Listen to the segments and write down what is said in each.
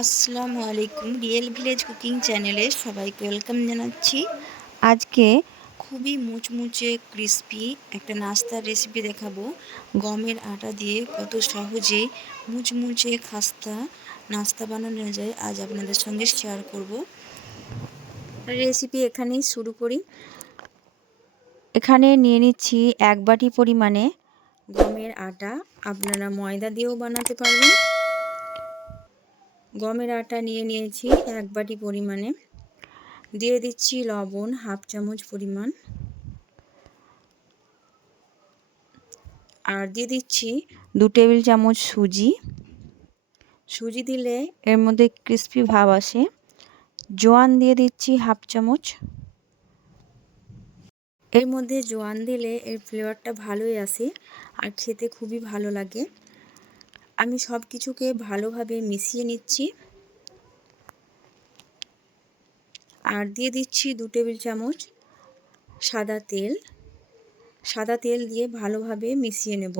আসসালামু আলাইকুম। Real village cooking চ্যানেলে সবাইকে ওয়েলকাম জানাচ্ছি। আজকে খুবই মুচমুচে, ক্রিস্পি একটা নাস্তার রেসিপি দেখাবো। গমের আটা দিয়ে কত সহজে মুচমুচে খাস্তা নাস্তা বানানো যায় আজ আপনাদের সঙ্গে শেয়ার করব। রেসিপি এখানেই শুরু করি। এখানে নিয়ে নিচ্ছি এক বাটি পরিমাণে গমের আটা। আপনারা ময়দা দিয়েও বানাতে পারবেন। গমের আটা নিয়ে নিয়েছি এক বাটি পরিমাণে। দিয়ে দিচ্ছি লবণ, হাফ চামচ পরিমাণ। আর দিয়ে দিচ্ছি দু টেবিল চামচ সুজি। সুজি দিলে এর মধ্যে ক্রিস্পি ভাব আসে। জোয়ান দিয়ে দিচ্ছি হাফ চামচ। এর মধ্যে জোয়ান দিলে এর ফ্লেভারটা ভালোই আসে আর খেতে খুবই ভালো লাগে। আমি সব কিছুকে ভালোভাবে মিশিয়ে নিচ্ছি। আর দিয়ে দিচ্ছি দু টেবিল চামচ সাদা তেল। সাদা তেল দিয়ে ভালোভাবে মিশিয়ে নেব।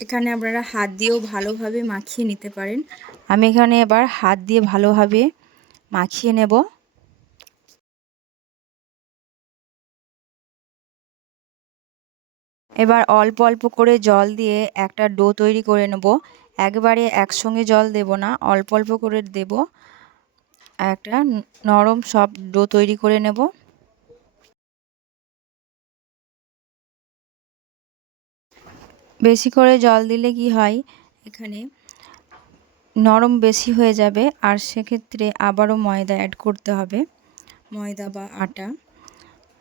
এখানে আপনারা হাত দিয়েও ভালোভাবে মাখিয়ে নিতে পারেন। আমি এখানে এবার হাত দিয়ে ভালোভাবে মাখিয়ে নেব। এবার অল্প অল্প করে জল দিয়ে একটা ডো তৈরি করে নেব। একবারে একসঙ্গে জল দেব না, অল্প অল্প করে দেব। একটা নরম সব ডো তৈরি করে নেব। বেশি করে জল দিলে কি হয়, এখানে নরম বেশি হয়ে যাবে, আর সেক্ষেত্রে আবারও ময়দা অ্যাড করতে হবে। ময়দা বা আটা।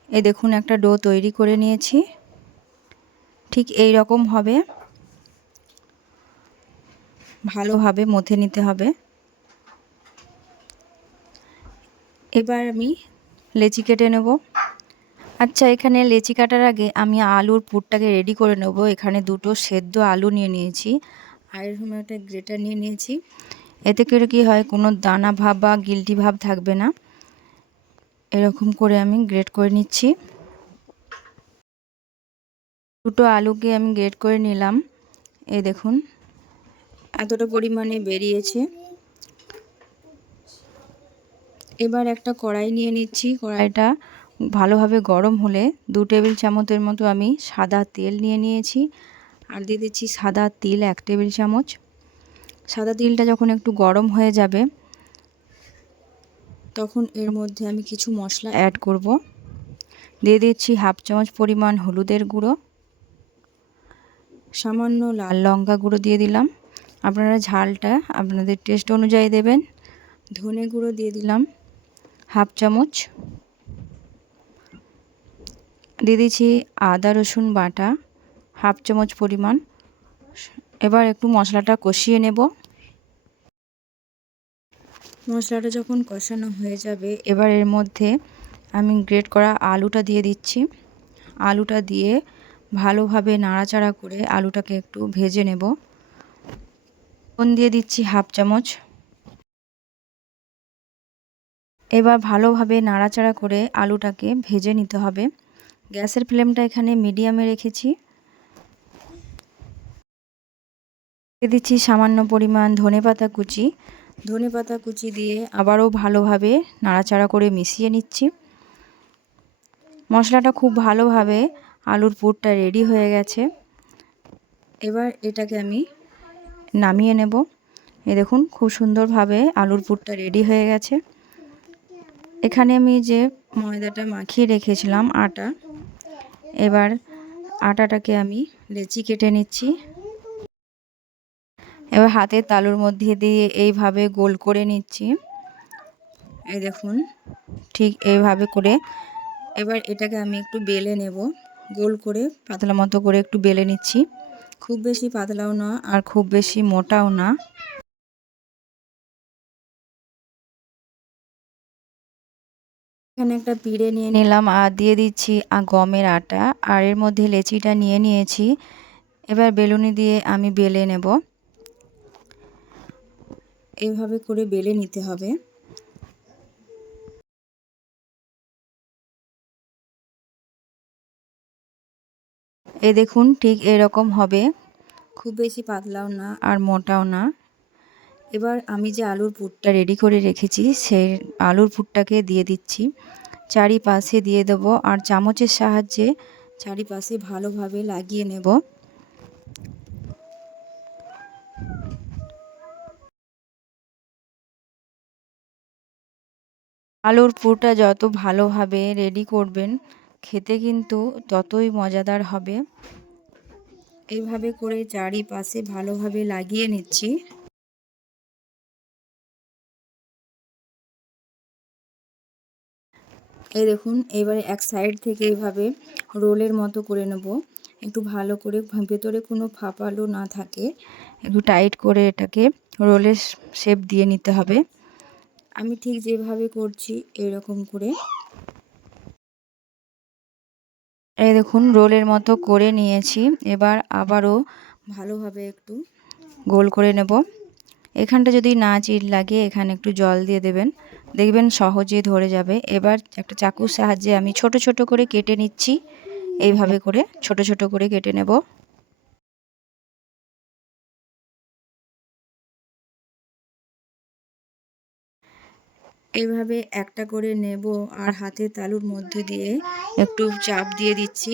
এ দেখুন, একটা ডো তৈরি করে নিয়েছি। ঠিক এই রকম হবে। ভালোভাবে মথে নিতে হবে। এবার আমি লেচি কেটে নেব। আচ্ছা এখানে লেচি কাটার আগে আমি আলুর পুরটাকে রেডি করে নেব। এখানে দুটো সেদ্ধ আলু নিয়ে নিয়েছি। আর এরকম একটা গ্রেটার নিয়ে নিয়েছি। এতে করে কী হয়, কোনো দানা ভাব বা গিলটি ভাব থাকবে না। এরকম করে আমি গ্রেট করে নিচ্ছি। দুটো আলুকে আমি গ্রেট করে নিলাম। এ দেখুন, এতটা পরিমাণে বেরিয়েছে। এবার একটা কড়াই নিয়ে নিচ্ছি। কড়াইটা ভালোভাবে গরম হলে দু টেবিল চামচের মতো আমি সাদা তেল নিয়ে নিয়েছি। আর দিয়ে দিচ্ছি সাদা তিল এক টেবিল চামচ। সাদা তিলটা যখন একটু গরম হয়ে যাবে, তখন এর মধ্যে আমি কিছু মশলা অ্যাড করব। দিয়ে দিচ্ছি হাফ চামচ পরিমাণ হলুদের গুঁড়ো। সামান্য লাল লঙ্কা গুঁড়ো দিয়ে দিলাম। আপনারা ঝালটা আপনাদের টেস্ট অনুযায়ী দেবেন। ধনে গুঁড়ো দিয়ে দিলাম, হাফ চামচ। দিয়ে দিচ্ছি আদা, রসুন বাটা, হাফ চামচ পরিমাণ। এবার একটু মশলাটা কষিয়ে নেব। মশলাটা যখন কষানো হয়ে যাবে, এবার এর মধ্যে আমি গ্রেট করা আলুটা দিয়ে দিচ্ছি। আলুটা দিয়ে ভালোভাবে নাড়াচাড়া করে আলুটাকে একটু ভেজে নেব। ফোন দিয়ে দিচ্ছি হাফ চামচ। এবার ভালোভাবে নাড়াচাড়া করে আলুটাকে ভেজে নিতে হবে। গ্যাসের ফ্লেমটা এখানে মিডিয়ামে রেখেছি। দিচ্ছি সামান্য পরিমাণ ধনে পাতা কুচি। ধনে পাতা কুচি দিয়ে আবারও ভালোভাবে নাড়াচাড়া করে মিশিয়ে নিচ্ছি। মশলাটা খুব ভালোভাবে আলুর পুরটা রেডি হয়ে গেছে। এবার এটাকে আমি নামিয়ে নেব। এ দেখুন, খুব সুন্দরভাবে আলুর পুরটা রেডি হয়ে গেছে। এখানে আমি যে ময়দাটা মাখিয়ে রেখেছিলাম, আটা, এবার আটাটাকে আমি লেচি কেটে নিচ্ছি। এবার হাতের তালুর মধ্যে দিয়ে এইভাবে গোল করে নিচ্ছি। এই দেখুন, ঠিক এইভাবে করে। এবার এটাকে আমি একটু বেলে নেব। গোল করে পাতলা মতো করে একটু বেলে নিচ্ছি। খুব বেশি পাতলাও না আর খুব বেশি মোটাও না। এখানে একটা পিড়ে নিয়ে নিলাম আর দিয়ে দিচ্ছি আর গমের আটা। আর এর মধ্যে লেচিটা নিয়ে নিয়েছি। এবার বেলুনি দিয়ে আমি বেলে নেব। এভাবে করে বেলে নিতে হবে। এ দেখুন, ঠিক এরকম হবে। খুব বেশি পাতলাও না আর মোটাও না। এবার আমি যে আলুর পুরটা রেডি করে রেখেছি সেই আলুর পুরটাকে দিয়ে দিচ্ছি। চারিপাশে দিয়ে দেব আর চামচের সাহায্যে চারিপাশে ভালোভাবে লাগিয়ে নেব। আলুর পুরটা যত ভালোভাবে রেডি করবেন খেতে কিন্তু ততই মজাদার হবে। এইভাবে করে চারিপাশে ভালোভাবে লাগিয়ে নিচ্ছি। এই দেখুন, এবারে এক সাইড থেকে এইভাবে রোলের মতো করে নেব। একটু ভালো করে ভেতরে কোনো ফাঁপালো না থাকে। একটু টাইট করে এটাকে রোলের শেপ দিয়ে নিতে হবে। আমি ঠিক যেভাবে করছি, এরকম করে। এই দেখুন, রোলের মতো করে নিয়েছি। এবার আবারও ভালোভাবে একটু গোল করে নেব। এখানটা যদি না চিট লাগে, এখানে একটু জল দিয়ে দেবেন। দেখবেন সহজে ধরে যাবে। এবার একটা চাকুর সাহায্যে আমি ছোট ছোট করে কেটে নিচ্ছি। এইভাবে করে, ছোট ছোট করে কেটে নেব। এইভাবে একটা করে নেব আর হাতে তালুর মধ্যে দিয়ে একটু চাপ দিয়ে দিচ্ছি।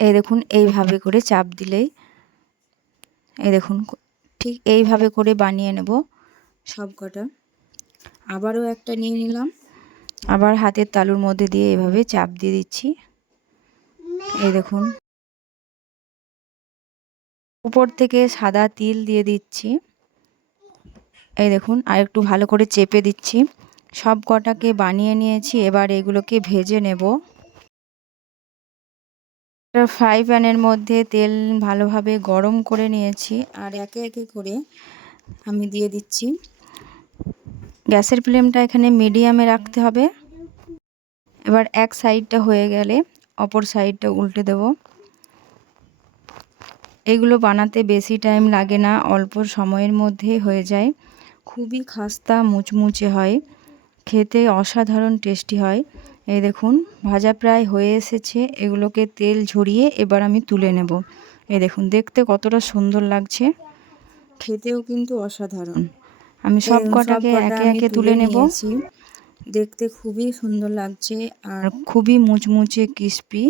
এই দেখুন, এইভাবে করে চাপ দিলেই, এই দেখুন, ঠিক এইভাবে করে বানিয়ে নেব সব কটা আবারও একটা নিয়ে নিলাম, আবার হাতের তালুর মধ্যে দিয়ে এভাবে চাপ দিয়ে দিচ্ছি। এই দেখুন, উপর থেকে সাদা তিল দিয়ে দিচ্ছি। এই দেখুন, আর একটু ভালো করে চেপে দিচ্ছি। সব কটাকে বানিয়ে নিয়েছি, এবার এগুলোকে ভেজে নেব। ফ্রাই প্যানের মধ্যে তেল ভালোভাবে গরম করে নিয়েছি, আর একে একে করে আমি দিয়ে দিচ্ছি। গ্যাসের ফ্লেমটা এখানে মিডিয়ামে রাখতে হবে। এবার এক সাইডটা হয়ে গেলে অপর সাইডটা উল্টে দেব। এগুলো বানাতে বেশি টাইম লাগে না, অল্প সময়ের মধ্যে হয়ে যায়। খুবই খাস্তা মুচমুচে হয়। খেতে অসাধারণ টেস্টি হয়। এই দেখুন ভাজা প্রায় হয়ে এসেছে। এগুলোকে তেল ঝরিয়ে এবার আমি তুলে নেব। এই দেখুন দেখতে কতটা সুন্দর লাগছে। খেতেও কিন্তু অসাধারণ। আমি সব কটাকে একে একে তুলে নেব। দেখতে খুবই সুন্দর লাগছে আর খুবই মুচমুচে ক্রিস্পি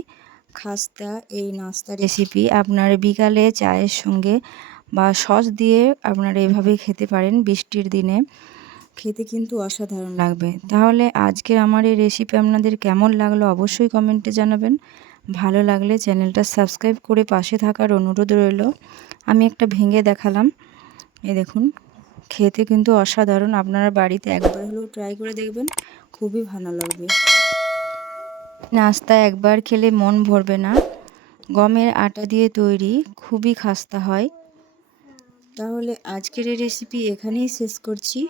খাস্তা এই নাস্তা রেসিপি আপনার বিকালে চায়ের সঙ্গে বা সস দিয়ে আপনারা এভাবে খেতে পারেন বৃষ্টির দিনে। খেতে কিন্তু অসাধারণ লাগবে। তাহলে আজকের আমার এই রেসিপি আপনাদের কেমন লাগল অবশ্যই কমেন্টে জানাবেন। ভালো লাগলে চ্যানেলটা সাবস্ক্রাইব করে পাশে থাকার অনুরোধ রইল। আমি একটা ভেঙে দেখালাম। এই দেখুন, খেতে কিন্তু অসাধারণ। আপনারা বাড়িতে একবার হলেও ট্রাই করে দেখবেন, খুবই ভালো লাগবে। নাস্তা একবার খেলে মন ভরবে না। গমের আটা দিয়ে তৈরি, খুবই খাস্তা হয়। তাহলে আজকের এই রেসিপি এখানেই শেষ করছি।